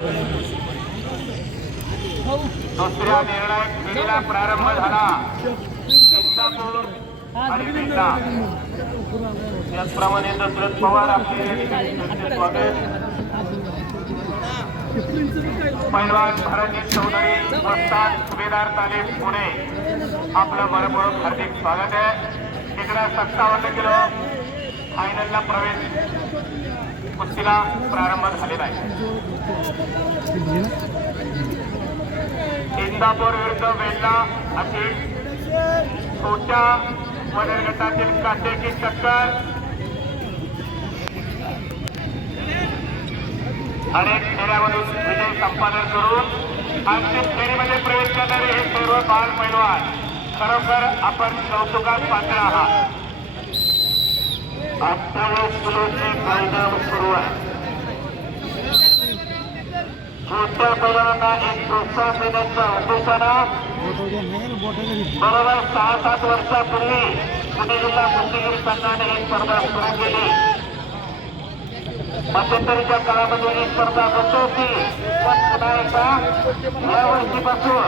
दुसऱ्या निर्णायक फेरीला प्रारंभ झाला. इंदापूर आणि पेंडा त्याचप्रमाणे दशरथ पवार आपले स्वागत. पैलवान भरतजी चौधरी वस्ताद सुभेदार तालीम पुणे आपलं मनपूर्वक हार्दिक स्वागत आहे. इकडे 57 किलो फायनलला प्रवेश कुस्तीला प्रारंभ झालेला आहे. इंदापूर विरुद्ध वेल्ला अशी छोट्या वजन गटातील काटेकी टक्कर. अनेक फेऱ्यामधून विजय संपादन करून अंतिम फेरीमध्ये प्रवेश करणारे हे सर्व बाल पैलवान खरोखर आपण कौतुकास पात्र आहात. 28 किलोची मैदान सुरू आहे. छोट्या पैलवानांना एक प्रोत्साहन देण्याच्या उद्देशानं बरोबर 6-7 वर्षापूर्वी पुणे जिल्हा कुस्तीगीर संघाने ही स्पर्धा सुरू केली. मध्यंतरीच्या काळामध्ये ही स्पर्धा बंद होती, पण पुन्हा एकदा या वर्षीपासून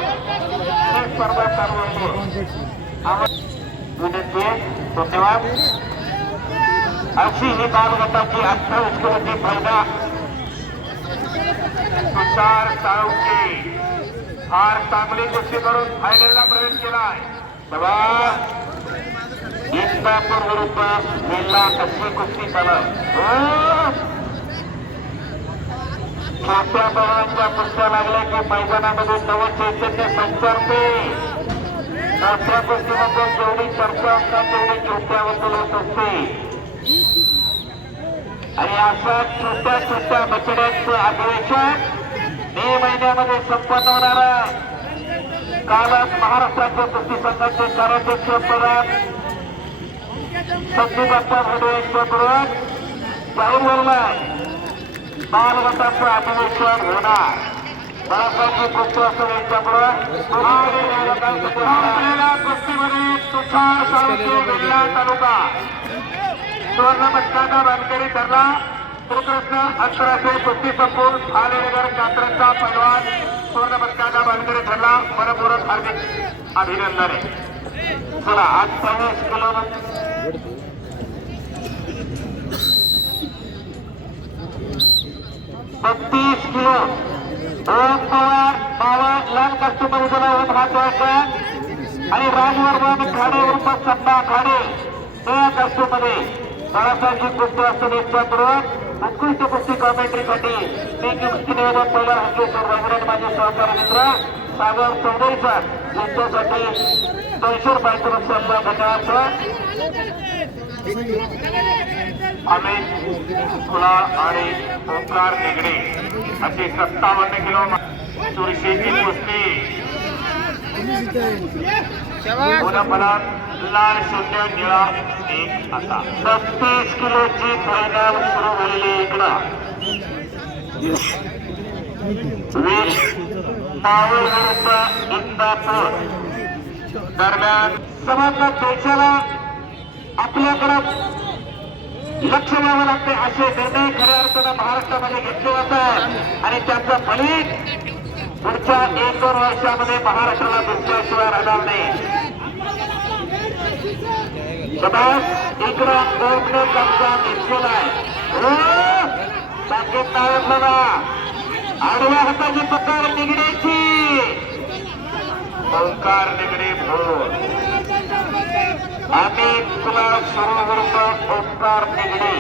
ही स्पर्धा चालू होती. धन्यवाद. अशी ही बालगटाची 28 किलोची स्पर्धा तुषार साळुंके फार चांगली कुस्ती करून फायनलला प्रवेश केलाय. इंदापूर विरुद्ध वेल्ला कशी कुस्ती चालत. छोट्या बळांच्या कुस्त्या लागल्या की मैदानामध्ये नव चैतन्य संचारते. मोठ्या कुस्तीमध्ये जेवढी चर्चा असतात तेवढी छोट्याबद्दल होत असते. आणि अशा छोट्या छोट्या बछड्यांचं अधिवेशन मे महिन्यामध्ये संपन्न होणार आहे. कालच महाराष्ट्राच्या कुस्ती संघाचे कार्याध्यक्ष पदात संदीप बाप्पा भोडे यांच्याबरोबर जाहीर झालाय. बालगटाचं अधिवेशन होणार. बाळासाहेब कुस्ती असेल यांच्याबरोबर कुस्तीमध्ये तुषार साळुंके वेल्हा तालुका सुवर्ण पदकाचा मानकरी ठरला. श्रीकृष्ण आंतरराष्ट्रीय कुस्ती संकुल भालेनगर जात्रेचा पैलवान सुवर्ण पदकाचा मानकरी ठरला. मनपूर्वक हार्दिक अभिनंदन आहे. चला 28 किलो 32 किलो ओम पवार बाबा लाल कस्टमर झाला. ओम हातवायचा आणि राजवर्धन खाडे उर्फ सत्ता खाडे या कस्टमध्ये बाळासाहेबची कुस्ती असतील यांच्याबरोबर उत्कृष्ट कुस्ती कॉमेंट्रीसाठी मी कुस्ती निवेदन पहिला हस्तेश्वर रघुनाथ माझे सहकारी मित्र सागर चौधरी सर यांच्यासाठी 200 रुपयाचं सन्मान घटनाचं अमित फुला आणि ओंकार निगडे अशी 57 किलो चुरशीची कुस्ती. पुन्हा लाल शून्य निळा 1 असा 35 किलोची फायनल सुरू झालेली. इकडं पावळ विरुद्ध इंदापूर दरम्यान समग्र देशाला आपल्याकडं लक्ष द्यावं लागते. असे निर्णय खऱ्या अर्थानं महाराष्ट्रामध्ये घेतले जातात आणि त्याचं फलित पुढच्या 1-2 वर्षामध्ये महाराष्ट्राला दुसऱ्याशिवाय राहणार नाही. इकडं ओमने कब्जा घेतलेला आहे. बाकी बघा आडव्या हाताची पकड निगडीची. ओंकार निगडी भोर आम्ही तुला सुरू ओंकार निगडी.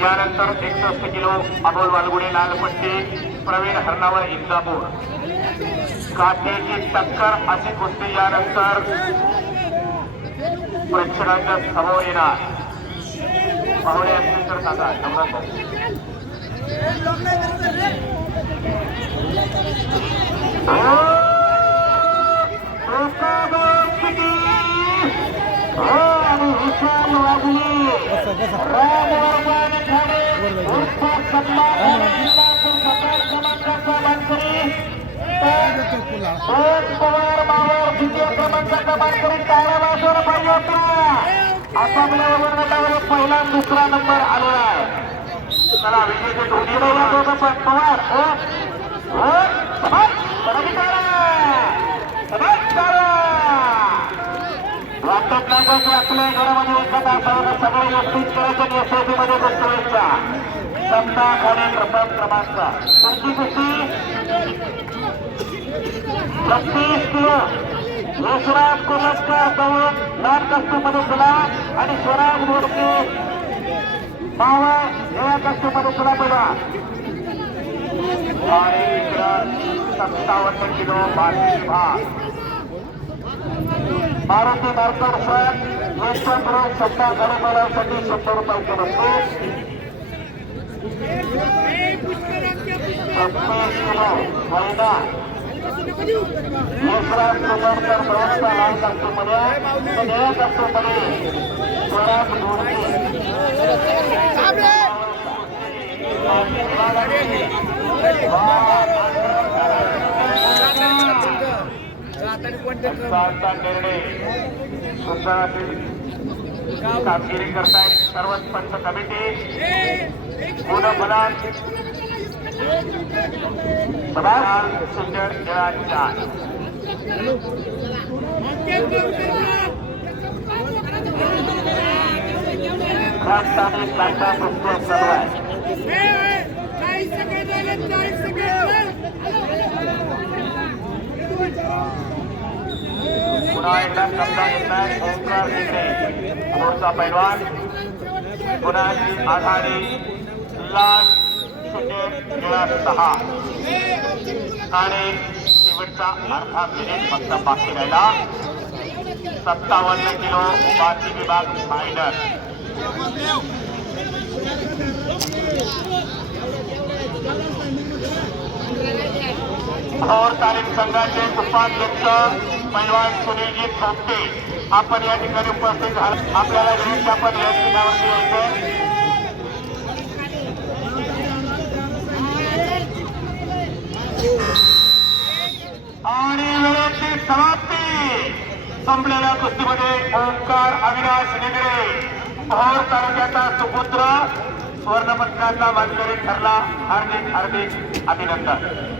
यानंतर 61 किलो अमोल वालगुडे लालपट्टी प्रवीण हरणावर इंदापूर काठीची टक्कर अशी कुस्ती यानंतर प्रेक्षकांच्या समोर येणार. पाहुणे असतील तर सांगा. आणि हुशार वाजली राजवर्धन खाडे उर्फ सन्मान क्रमांकाचा मानकरी पवार बावर द्वितीय क्रमांकाचा मानकरी टाळा वाजवला पाहिजे होता. आपापल्या वजन गटावर पहिला आणि दुसरा नंबर आलेला आहे. चला विजयचे दोन्ही दोघं पण पवार वाटत नाही की आपल्या घरामध्ये एखादा असावं सगळे व्यवस्थित करायचं यशस्वीमध्ये बसवायचा. समता खाणे प्रथम क्रमांक. पुढची कुस्ती 36 किलो यशराज कोलटकर दौड लाल कष्टमध्ये तुला आणि स्वराज गोडके मावा या कष्टमध्ये तुला बोला. आणि 57 किलो भारतीय भाग मारुती मार्कर सर यांच्याकडून सत्ता घरोघरासाठी 100 रुपये करतो. 36 किलो महिना यशराज कोलटकर प्रवक्ता लाल कष्टमध्ये निळ्या कष्टमध्ये स्वराज गोडके निर्णय कामगिरी करतायत सर्वच पंच कमिटी. सुंदर काटा कुस्ती चालू आहे. पुन्हा एकदा शब्द घेतलाय ओंकार शिंदे पुढचा पैलवान. पुन्हा आघाडी लाल 0-6 आणि शेवटचा अर्धा मिनिट फक्त बाकी राहिला. 57 किलो बाकी विभाग फायनल. और तालीम संघाचे उपाध्यक्ष पैलवान सुनीलजी थोपटे आपण या ठिकाणी उपस्थित झाले. आपल्याला विनंती आपण या ठिकाणावरती यायचं. आणि वेळेची समाप्ती. संपलेल्या कुस्तीमध्ये ओंकार अविनाश निगरे भोर तालुक्याचा सुपुत्र स्वर्णपदकाचा मानकरी ठरला. हार्दिक हार्दिक अभिनंदन.